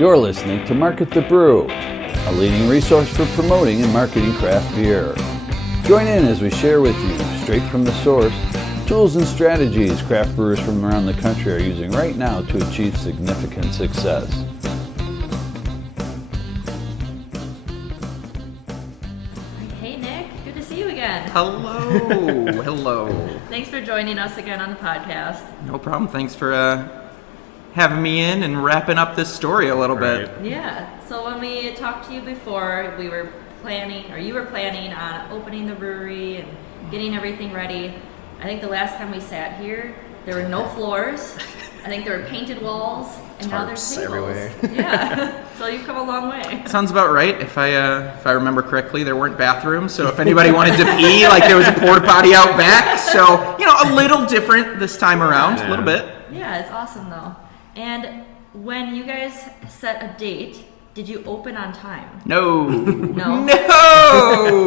You're listening to Market the Brew, a leading resource for promoting and marketing craft beer. Join in as we share with you, straight from the source, tools and strategies craft brewers from around the country are using right now to achieve significant success. Hey Nick, good to see you again. Hello. Thanks for joining us again on the podcast. No problem. Thanks for having me in and wrapping up this story a little bit. Yeah, so when we talked to you before, you were planning on opening the brewery and getting everything ready. I think the last time we sat here, there were no floors. I think there were painted walls, and now there's tables everywhere. Yeah, so you've come a long way. Sounds about right. If I remember correctly, there weren't bathrooms, so if anybody wanted to pee, like there was a porta potty out back. So a little different this time around, a little bit. Yeah, it's awesome though. And when you guys set a date, did you open on time? No.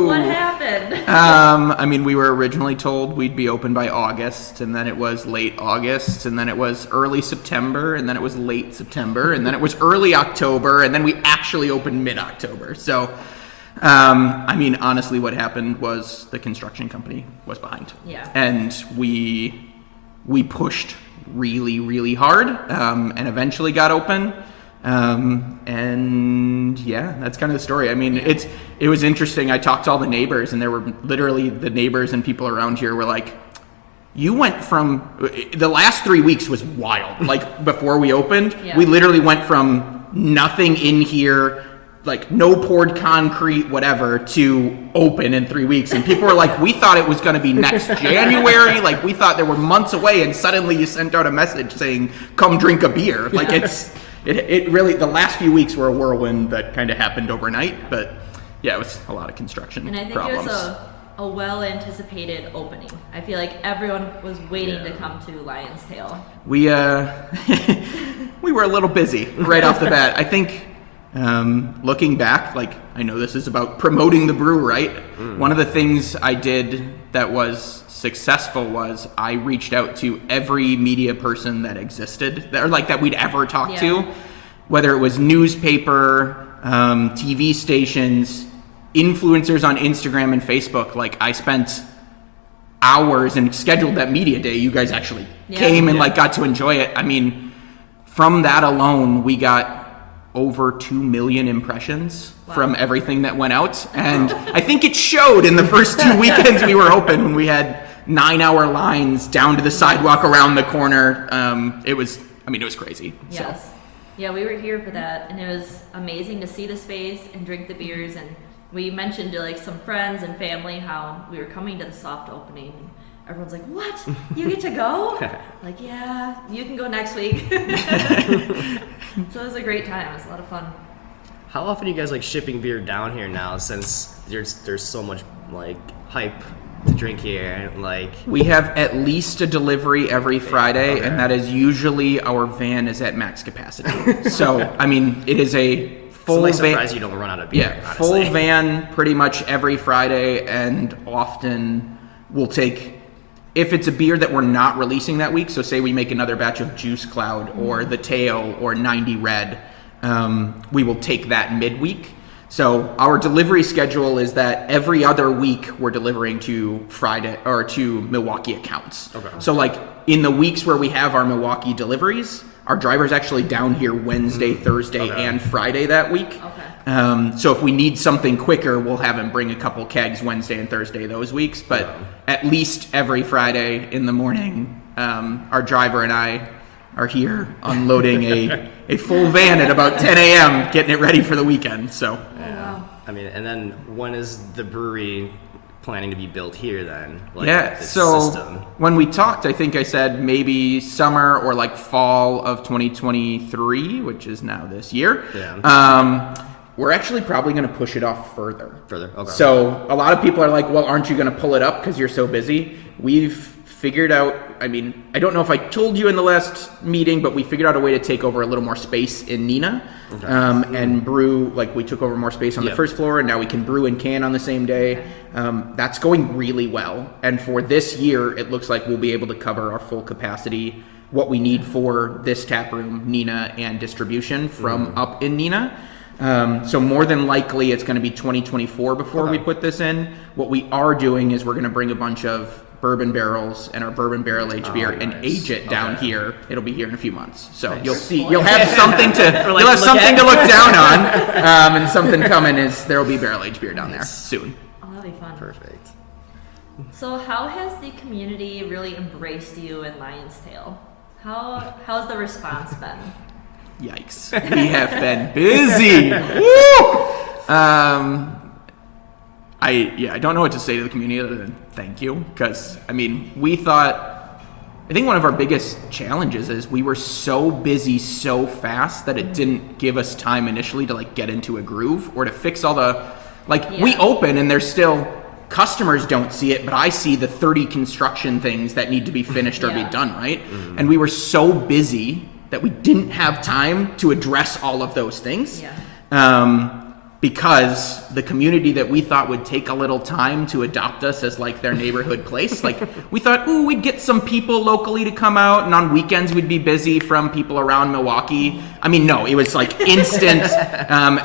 What happened? We were originally told we'd be open by August, and then it was late August, and then it was early September, and then it was late September, and then it was early October, and then we actually opened mid-October. So, honestly, what happened was the construction company was behind. Yeah. And we pushed really, really hard, and eventually got open. And yeah, that's kind of the story. It was interesting. I talked to all the neighbors, and there were literally the neighbors and people around here were like, you went from, the last 3 weeks was wild. Like before we opened, we literally went from nothing in here, like no poured concrete, whatever, to open in 3 weeks. And people were like, we thought it was going to be next January. Like we thought there were months away, and suddenly you sent out a message saying, come drink a beer. Like it really, the last few weeks were a whirlwind that kind of happened overnight, but yeah, it was a lot of construction problems. And I think it was a well-anticipated opening. I feel like everyone was waiting to come to Lion's Tail. We were a little busy right off the bat. I think looking back, like I know this is about promoting the brew, right? One of the things I did that was successful was I reached out to every media person that existed, that we'd ever talked to, whether it was newspaper, TV stations, influencers on Instagram and Facebook. Like I spent hours and scheduled that media day. You guys actually came and got to enjoy it. From that alone, we got over 2 million impressions from everything that went out. And I think it showed in the first 2 weekends we were open, when we had 9-hour lines down to the sidewalk around the corner. It was crazy. Yes. So. Yeah, we were here for that, and it was amazing to see the space and drink the beers. And we mentioned to some friends and family how we were coming to the soft opening. Everyone's like, what? You get to go? Like, yeah, you can go next week. So it was a great time. It was a lot of fun. How often are you guys shipping beer down here now, since there's so much hype to drink here? We have at least a delivery every Friday, and that is usually our van is at max capacity. So it is a full it's a nice van. surprise you don't run out of beer. Yeah, honestly. Full van pretty much every Friday, and often we'll take, if it's a beer that we're not releasing that week, so say we make another batch of Juice Cloud or The Tail or 90 Red, we will take that midweek. So our delivery schedule is that every other week we're delivering to Friday or to Milwaukee accounts. Okay. So in the weeks where we have our Milwaukee deliveries, our driver's actually down here Wednesday, Thursday, and Friday that week. Okay. So if we need something quicker, we'll have him bring a couple kegs Wednesday and Thursday those weeks. But at least every Friday in the morning, our driver and I are here unloading a full van at about 10 a.m., getting it ready for the weekend. So. Yeah. And then when is the brewery planning to be built here then? So when we talked, I think I said maybe summer or fall of 2023, which is now this year. Yeah. We're actually probably going to push it off further. Okay. So a lot of people are like, well, aren't you going to pull it up because you're so busy? We've figured out, I don't know if I told you in the last meeting, but we figured out a way to take over a little more space in Neenah, and brew, we took over more space on the first floor, and now we can brew and can on the same day. That's going really well. And for this year, it looks like we'll be able to cover our full capacity what we need for this tap room, Neenah, and distribution from up in Neenah. So more than likely it's going to be 2024 before we put this in. What we are doing is we're going to bring a bunch of bourbon barrels and our bourbon barrel aged beer and age it down here. It'll be here in a few months. So you'll have something to look down on, and something coming is there'll be barrel aged beer down there soon. Oh, that'll be fun. Perfect. So how has the community really embraced you in Lion's Tail? How's the response been? Yikes. We have been busy. Woo! I don't know what to say to the community other than thank you, because I think one of our biggest challenges is we were so busy so fast that it didn't give us time initially to like get into a groove or to fix all the we open and there's still customers don't see it, but I see the 30 construction things that need to be finished or be done, right? And we were so busy that we didn't have time to address all of those things. Because the community that we thought would take a little time to adopt us as like their neighborhood place, like we thought, we'd get some people locally to come out, and on weekends we'd be busy from people around Milwaukee. I mean, no, it was like instant.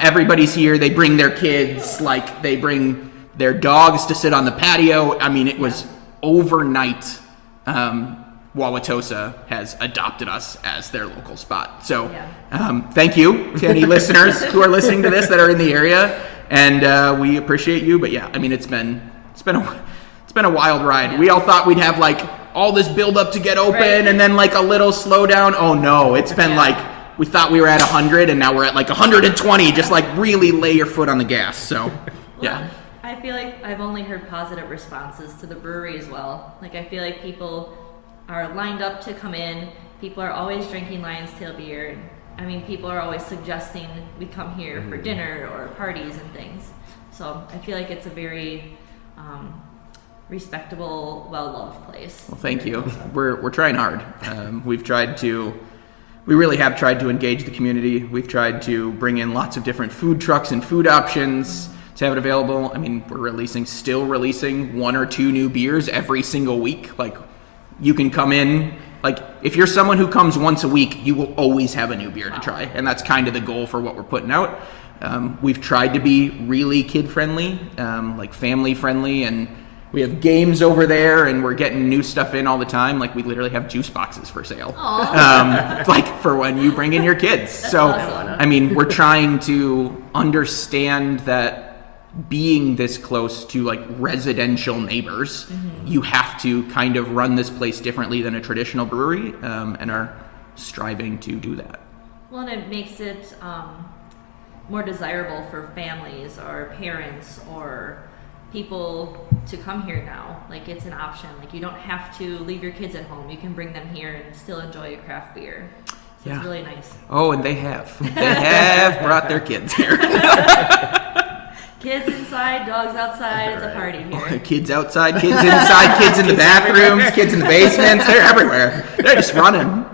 Everybody's here. They bring their kids, like they bring their dogs to sit on the patio. I mean, it was overnight. Wauwatosa has adopted us as their local spot. So thank you to any listeners who are listening to this that are in the area, and we appreciate you. But yeah, I mean, it's been a wild ride. We all thought we'd have like all this build up to get open and then like a little slowdown. Oh no, it's been like we thought we were at 100 and now we're at like 120. Just like really lay your foot on the gas. So yeah. I feel like I've only heard positive responses to the brewery as well. Like I feel like people are lined up to come in. People are always drinking Lion's Tail beer. I mean, people are always suggesting we come here for dinner or parties and things. So I feel like it's a very respectable, well-loved place. Well, thank you. We're trying hard. We really have tried to engage the community. We've tried to bring in lots of different food trucks and food options to have it available. I mean, we're still releasing 1 or 2 new beers every single week. Like, you can come in, like if you're someone who comes once a week, you will always have a new beer to try. And that's kind of the goal for what we're putting out. We've tried to be really kid friendly, like family friendly, and we have games over there and we're getting new stuff in all the time. Like we literally have juice boxes for sale, like for when you bring in your kids. So, I mean, we're trying to understand that being this close to like residential neighbors, you have to kind of run this place differently than a traditional brewery, and are striving to do that. Well, and it makes it more desirable for families or parents or people to come here now. Like it's an option. Like you don't have to leave your kids at home. You can bring them here and still enjoy a craft beer. So it's really nice. Oh, and they have brought their kids here. Kids inside, dogs outside, it's a party here. Kids outside, kids inside, kids in the bathrooms, kids in the basements, they're everywhere. They're just running.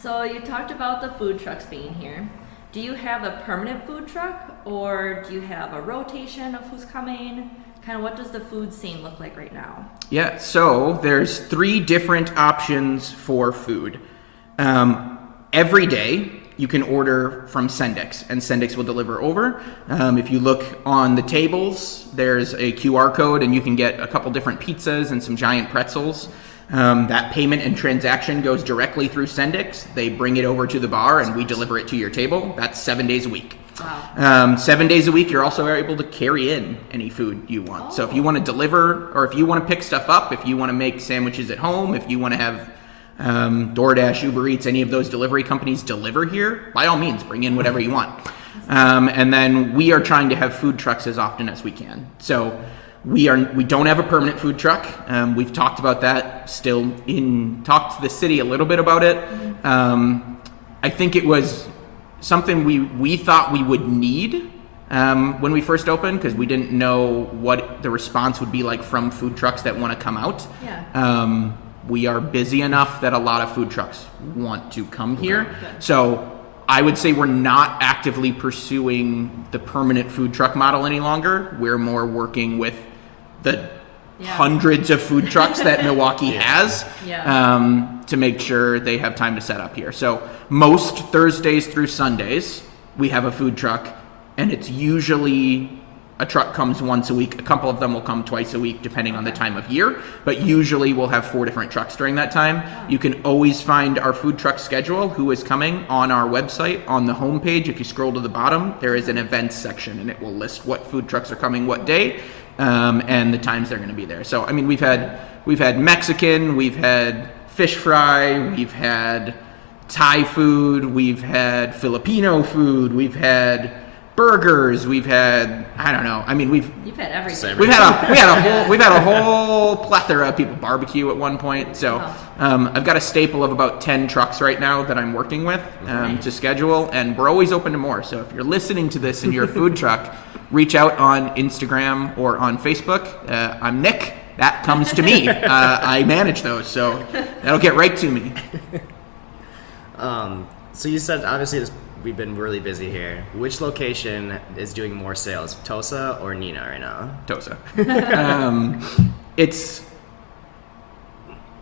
So you talked about the food trucks being here. Do you have a permanent food truck or do you have a rotation of who's coming? Kind of what does the food scene look like right now? Yeah, so there's 3 different options for food. Every day, you can order from Sendix, and Sendix will deliver over. If you look on the tables, there's a QR code, and you can get a couple different pizzas and some giant pretzels. That payment and transaction goes directly through Sendix. They bring it over to the bar, and we deliver it to your table. That's 7 days a week. Wow. 7 days a week, you're also able to carry in any food you want. So if you want to deliver, or if you want to pick stuff up, if you want to make sandwiches at home, if you want to have DoorDash, Uber Eats, any of those delivery companies deliver here, by all means, bring in whatever you want. And then we are trying to have food trucks as often as we can. So we don't have a permanent food truck. We've talked about that, talked to the city a little bit about it. I think it was something we thought we would need when we first opened, because we didn't know what the response would be like from food trucks that want to come out. Yeah. We are busy enough that a lot of food trucks want to come here. So I would say we're not actively pursuing the permanent food truck model any longer. We're more working with the hundreds of food trucks that Milwaukee has Yeah. to make sure they have time to set up here. So most Thursdays through Sundays, we have a food truck, and it's usually a truck comes once a week. A couple of them will come twice a week, depending on the time of year, but usually we'll have 4 different trucks during that time. You can always find our food truck schedule, who is coming, on our website. On the homepage, if you scroll to the bottom, there is an events section, and it will list what food trucks are coming what day, and the times they're going to be there. So, I mean, we've had Mexican, we've had fish fry, we've had Thai food, we've had Filipino food, we've had burgers, we've had, I don't know. I mean, You've had everything. we've had a whole plethora of people. Barbecue at one point. So I've got a staple of about 10 trucks right now that I'm working with to schedule, and we're always open to more. So if you're listening to this and you're a food truck, reach out on Instagram or on Facebook. I'm Nick. That comes to me. I manage those, so that'll get right to me. So you said obviously we've been really busy here. Which location is doing more sales, Tosa or Nina right now? Tosa.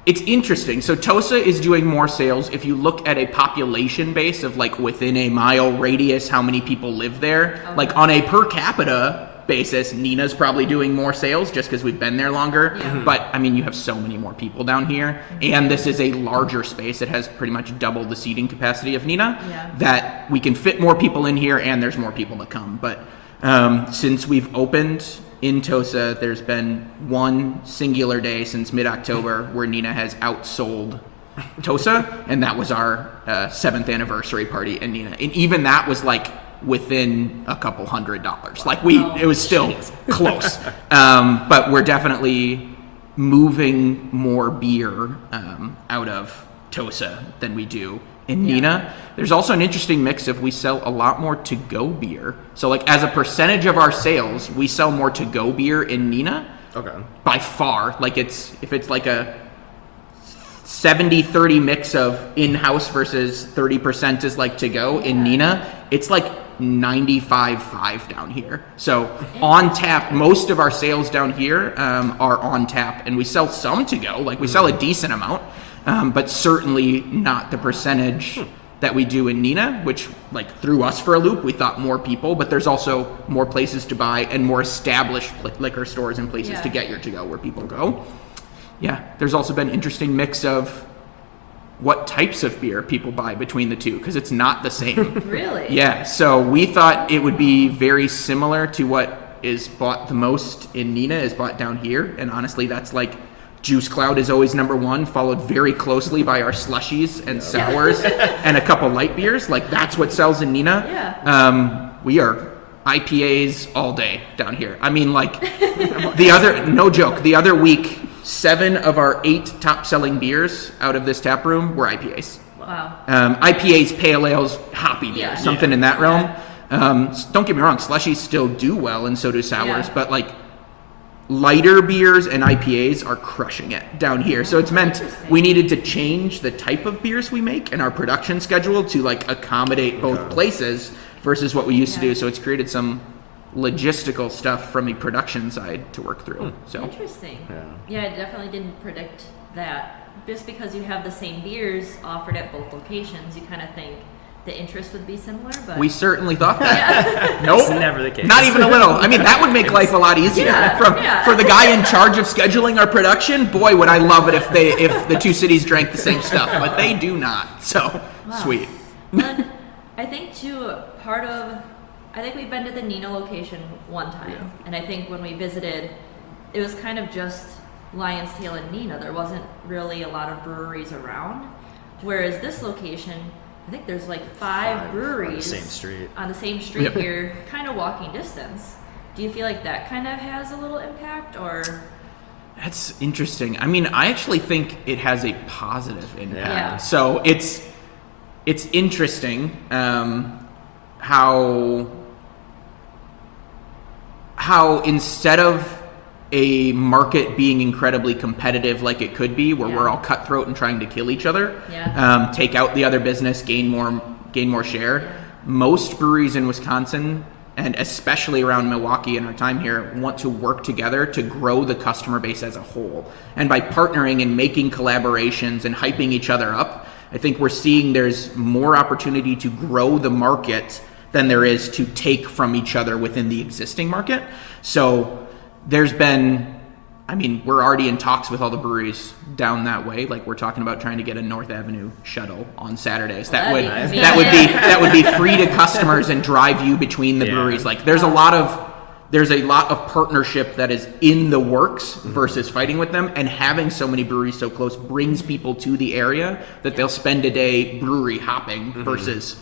It's interesting. So Tosa is doing more sales. If you look at a population base of like within a mile radius, how many people live there, like on a per capita basis, Nina's probably doing more sales just because we've been there longer. Yeah. But I mean, you have so many more people down here, and this is a larger space. It has pretty much double the seating capacity of Nina. Yeah. That we can fit more people in here, and there's more people to come. But since we've opened in Tosa, there's been one singular day since mid-October where Nina has outsold Tosa, and that was our 7th anniversary party in Nina. And even that was like within a couple $100. Like it was still close. But we're definitely moving more beer out of Tosa than we do in Nina. There's also an interesting mix of we sell a lot more to-go beer. So like as a percentage of our sales, we sell more to-go beer in Nina. Okay. By far. Like if it's like a 70-30 mix of in-house versus 30% is like to-go in Nina, it's like 95.5 down here. So on tap, most of our sales down here are on tap, and we sell some to go. Like we sell a decent amount, but certainly not the percentage that we do in Nina, which like threw us for a loop. We thought more people, but there's also more places to buy and more established liquor stores and places to get your to go where people go. Yeah, there's also been an interesting mix of what types of beer people buy between the two, because it's not the same. Really? Yeah, so we thought it would be very similar to what is bought the most in Nina is bought down here, and honestly that's like Juice Cloud is always number one, followed very closely by our slushies and sours and a couple light beers. Like that's what sells in Nina. Yeah. We are IPAs all day down here. I mean, like no joke, the other week 7 of our 8 top selling beers out of this tap room were IPAs. Wow. IPAs, pale ales, hoppy beer, something in that realm. Don't get me wrong, slushies still do well, and so do sours, but like lighter beers and IPAs are crushing it down here. So it's meant we needed to change the type of beers we make and our production schedule to like accommodate both places versus what we used to do. So it's created some logistical stuff from the production side to work through. So interesting. Yeah, I definitely didn't predict that. Just because you have the same beers offered at both locations, you kind of think the interest would be similar, but we certainly thought that. Nope. It's never the case. Not even a little. I mean, that would make life a lot easier. For the guy in charge of scheduling our production, boy, would I love it if the two cities drank the same stuff, but they do not. So, sweet. And I think too, I think we've been to the Nina location one time, and I think when we visited, it was kind of just Lion's Tail and Nina. There wasn't really a lot of breweries around, whereas this location, I think there's like 5 breweries on the same street here, kind of walking distance. Do you feel like that kind of has a little impact, or? That's interesting. I mean, I actually think it has a positive impact. Yeah. So it's interesting how instead of a market being incredibly competitive like it could be, where we're all cutthroat and trying to kill each other, take out the other business, gain more share. Most breweries in Wisconsin and especially around Milwaukee in our time here, want to work together to grow the customer base as a whole. And by partnering and making collaborations and hyping each other up, I think we're seeing there's more opportunity to grow the market than there is to take from each other within the existing market. So there's been, I mean, we're already in talks with all the breweries down that way. Like, we're talking about trying to get a North Avenue shuttle on Saturdays. That would be free to customers and drive you between the breweries. Like, there's a lot of partnership that is in the works versus fighting with them, and having so many breweries so close brings people to the area that they'll spend a day brewery hopping versus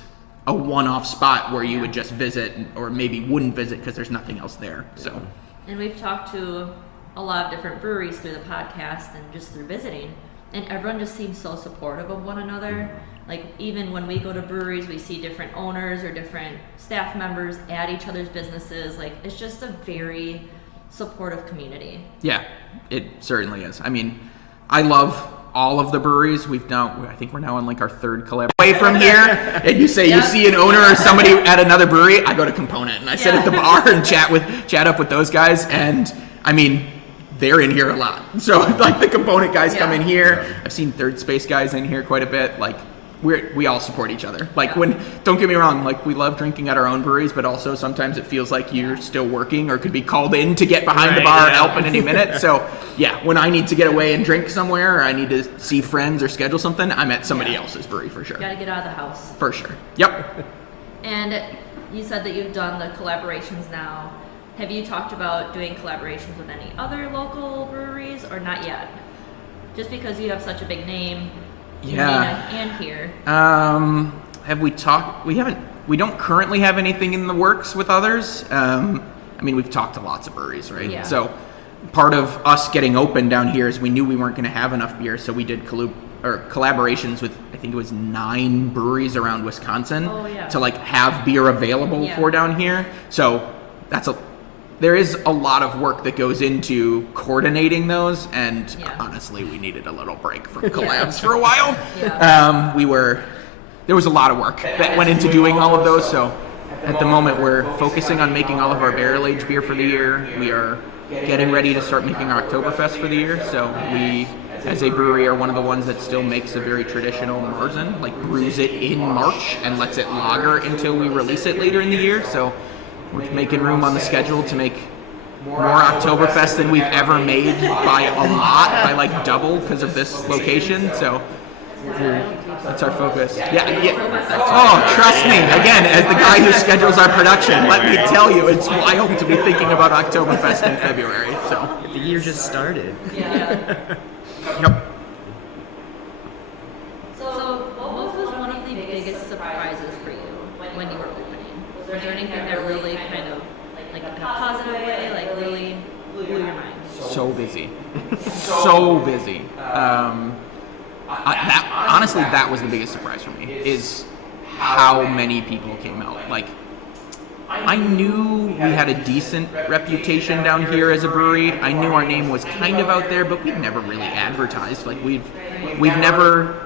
a one-off spot where you would just visit or maybe wouldn't visit because there's nothing else there. So, and we've talked to a lot of different breweries through the podcast and just through visiting, and everyone just seems so supportive of one another. Like, even when we go to breweries, we see different owners or different staff members at each other's businesses. Like, it's just a very supportive community. Yeah, it certainly is. I mean, I love all of the breweries. I think we're now on like our third collab away from here. And you say you see an owner or somebody at another brewery, I go to Component and I sit at the bar and chat up with those guys. And I mean, they're in here a lot. So like, the Component guys come in here. I've seen Third Space guys in here quite a bit. Like, we all support each other. Like, don't get me wrong, like, we love drinking at our own breweries, but also sometimes it feels like you're still working or could be called in to get behind the bar and help in any minute. So yeah, when I need to get away and drink somewhere, or I need to see friends or schedule something, I'm at somebody else's brewery for sure. Gotta get out of the house. For sure. Yep. And you said that you've done the collaborations now. Have you talked about doing collaborations with any other local breweries, or not yet? Just because you have such a big name. And here. Have we talked? We haven't. We don't currently have anything in the works with others. I mean, we've talked to lots of breweries, right? Yeah. So part of us getting open down here is we knew we weren't going to have enough beer, so we did collaborations with, I think it was 9 breweries around Wisconsin to like have beer available for down here. So there is a lot of work that goes into coordinating those, and honestly, we needed a little break from collabs for a while. There was a lot of work that went into doing all of those, so at the moment we're focusing on making all of our barrel-aged beer for the year. We are getting ready to start making our Oktoberfest for the year, so we, as a brewery, are one of the ones that still makes a very traditional Marzen, like brews it in March and lets it lager until we release it later in the year. So we're making room on the schedule to make more Oktoberfest than we've ever made by a lot, by like double because of this location. So that's our focus. Yeah. Oh, trust me. Again, as the guy who schedules our production, let me tell you, it's wild to be thinking about Oktoberfest in February. So the year just started. Yeah. Yep. So what was one of the biggest surprises for you when you were opening? Was there anything that really kind of, like in a positive way, like really blew your mind? So busy. So busy. Honestly, that was the biggest surprise for me, is how many people came out. Like, I knew we had a decent reputation down here as a brewery. I knew our name was kind of out there, but we've never really advertised. Like, we've never,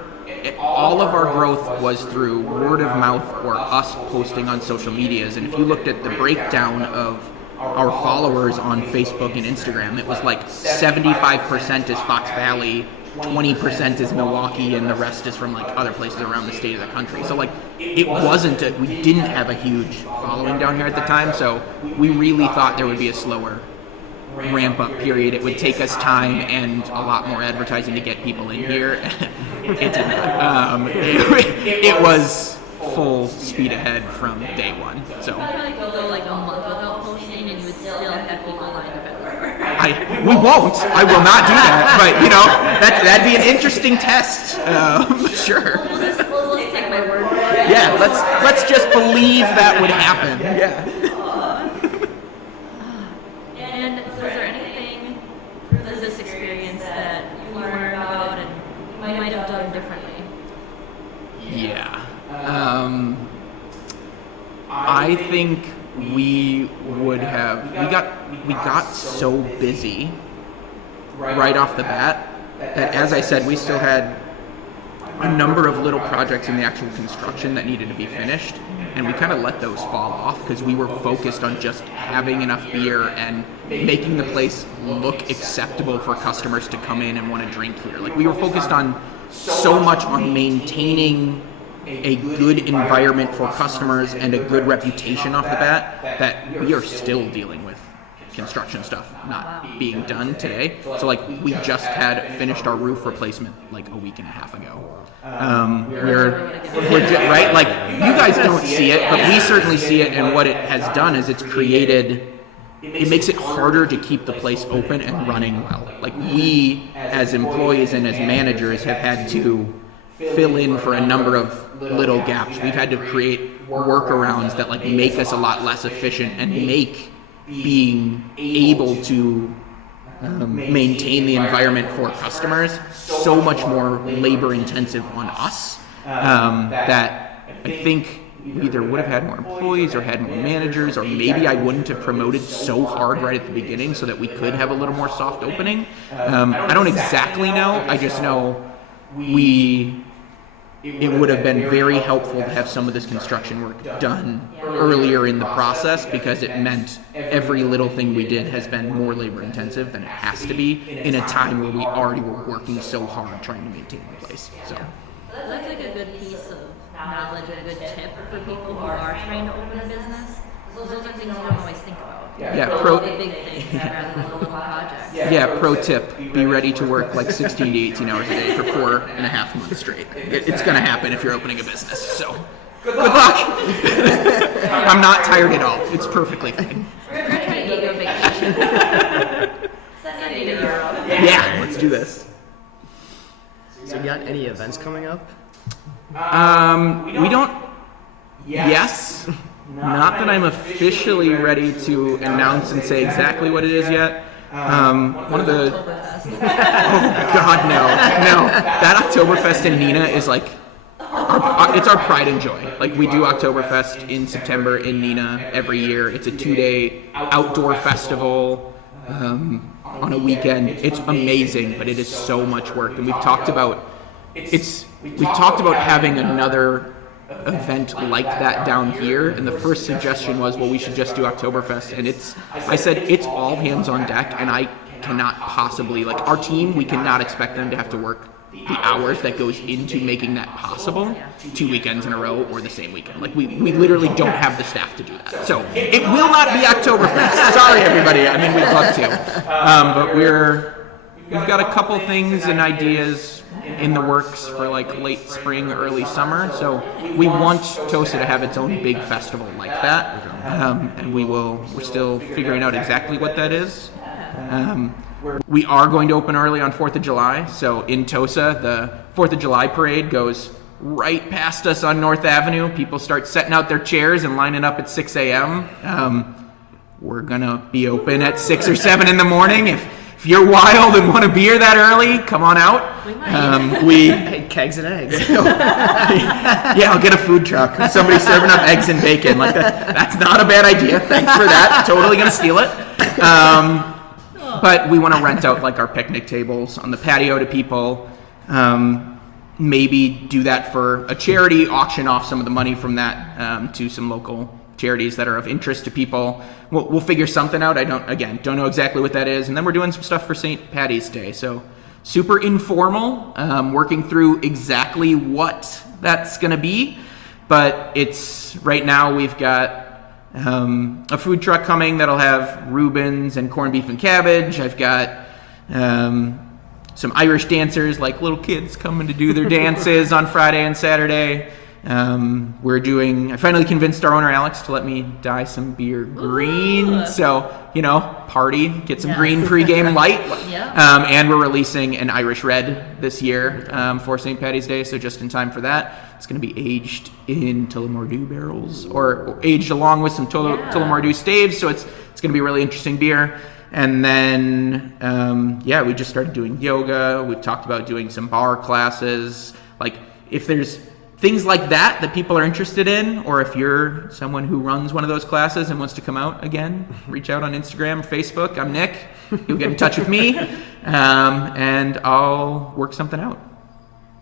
all of our growth was through word of mouth or us posting on social medias. And if you looked at the breakdown of our followers on Facebook and Instagram, it was like 75% is Fox Valley, 20% is Milwaukee, and the rest is from like other places around the state of the country. So like, it wasn't we didn't have a huge following down here at the time, so we really thought there would be a slower ramp up period. It would take us time and a lot more advertising to get people in here. It did not. It was full speed ahead from day one. So Probably go like a month without posting, and you would still have people lined up at the door. we won't. I will not do that. But you know, that'd be an interesting test. Sure. We'll just take my word for it. Yeah. Let's just believe that would happen. Yeah. And was there anything through this experience that you learned about and you might have done differently? Yeah. I think we would have. We got so busy right off the bat that, as I said, we still had a number of little projects in the actual construction that needed to be finished, and we kind of let those fall off because we were focused on just having enough beer and making the place look acceptable for customers to come in and want to drink here. Like, we were focused on so much on maintaining a good environment for customers and a good reputation off the bat that we are still dealing with construction stuff not being done today. So like, we just had finished our roof replacement like a week and a half ago. Right? Like, you guys don't see it, but we certainly see it, and what it has done is it makes it harder to keep the place open and running well. Like, we as employees and as managers have had to fill in for a number of little gaps. We've had to create workarounds that like make us a lot less efficient and make being able to maintain the environment for customers so much more labor intensive on us, that I think we either would have had more employees or had more managers, or maybe I wouldn't have promoted so hard right at the beginning so that we could have a little more soft opening. I don't exactly know. I just know it would have been very helpful to have some of this construction work done earlier in the process, because it meant every little thing we did has been more labor intensive than it has to be in a time where we already were working so hard trying to maintain the place. So That's like a good piece of knowledge, a good tip for people who are trying to open a business. Those are things you don't always think about. Big things rather than little projects. Yeah, pro tip, be ready to work like 16 to 18 hours a day for 4.5 months straight. It's going to happen if you're opening a business, so good luck. I'm not tired at all. It's perfectly fine. We're going to try to get you a vacation. Send you to Europe. Yeah, let's do this. So you got any events coming up? We don't. Yes. Not that I'm officially ready to announce and say exactly what it is yet. One of the... Oh, God, no. That Oktoberfest in Neenah is like... It's our pride and joy. Like, we do Oktoberfest in September in Neenah every year. It's a 2-day outdoor festival on a weekend. It's amazing, but it is so much work. And we've talked about having another event like that down here, and the first suggestion was, well, we should just do Oktoberfest. And I said it's all hands on deck, and I cannot possibly, like, our team, we cannot expect them to have to work the hours that goes into making that possible 2 weekends in a row or the same weekend. Like, we literally don't have the staff to do that. So it will not be Oktoberfest. Sorry, everybody. I mean, we'd love to. But we've got a couple things and ideas in the works for like late spring, early summer. So we want Tosa to have its own big festival like that. And we're still figuring out exactly what that is. We are going to open early on 4th of July. So in Tosa, the 4th of July parade goes right past us on North Avenue. People start setting out their chairs and lining up at 6 a.m. We're going to be open at 6 or 7 in the morning. If you're wild and want a beer that early, come on out. We kegs and eggs. Yeah, I'll get a food truck. Somebody serving up eggs and bacon. Like that's not a bad idea. Thanks for that. Totally gonna steal it. But we want to rent out like our picnic tables on the patio to people. Maybe do that for a charity, auction off some of the money from that to some local charities that are of interest to people. We'll figure something out. I don't know exactly what that is. And then we're doing some stuff for St. Patty's Day. So super informal, working through exactly what that's going to be. But it's right now we've got a food truck coming that'll have Reubens and corned beef and cabbage. I've got some Irish dancers, like little kids coming to do their dances on Friday and Saturday. I finally convinced our owner Alex to let me dye some beer green. Ooh. So, party, get some green pregame light. Yeah. And we're releasing an Irish red this year for St. Patty's Day, so just in time for that. It's going to be aged in Tullamore barrels, or aged along with some Tullamore staves, so it's going to be a really interesting beer. And then, we just started doing yoga. We've talked about doing some bar classes. Like, if there's things like that people are interested in, or if you're someone who runs one of those classes and wants to come out again, reach out on Instagram, Facebook. I'm Nick. You'll get in touch with me, and I'll work something out.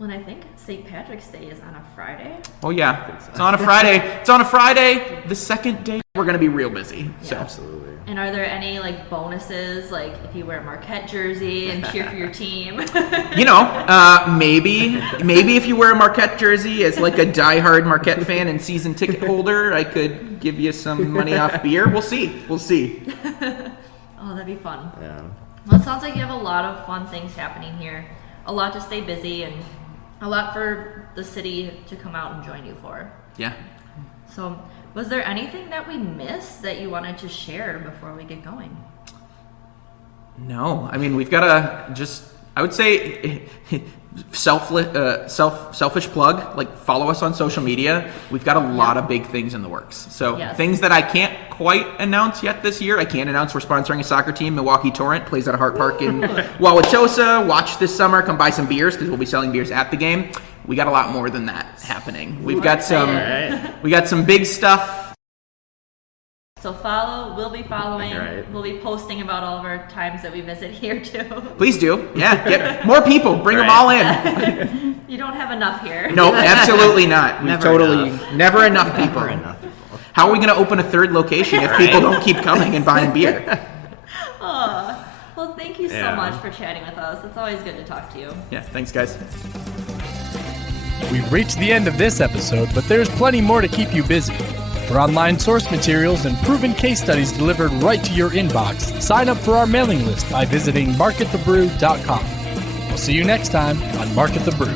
When I think St. Patrick's Day is on a Friday. Oh yeah, it's on a Friday. It's on a Friday. The second day, we're gonna be real busy. So. Absolutely. And are there any like bonuses, like if you wear a Marquette jersey and cheer for your team? Maybe if you wear a Marquette jersey as like a diehard Marquette fan and season ticket holder, I could give you some money off beer. We'll see. Oh, that'd be fun. Yeah. Well, it sounds like you have a lot of fun things happening here. A lot to stay busy and a lot for the city to come out and join you for. Yeah. So, was there anything that we missed that you wanted to share before we get going? No, I mean we've got to just. I would say selfish plug. Like follow us on social media. We've got a lot of big things in the works. So things that I can't quite announce yet this year. I can't announce we're sponsoring a soccer team. Milwaukee Torrent plays at Hart Park in Wauwatosa. Watch this summer. Come buy some beers because we'll be selling beers at the game. We got a lot more than that happening. We've got some. We got some big stuff. So we'll be following, we'll be posting about all of our times that we visit here too. Please do. Yeah, get more people, bring them all in. You don't have enough here. No, absolutely not. Never enough people. How are we going to open a third location if people don't keep coming and buying beer? Oh, well, thank you so much for chatting with us. It's always good to talk to you. Yeah, thanks guys. We've reached the end of this episode, but there's plenty more to keep you busy. For online source materials and proven case studies delivered right to your inbox, sign up for our mailing list by visiting marketthebrew.com. We'll see you next time on Market the Brew.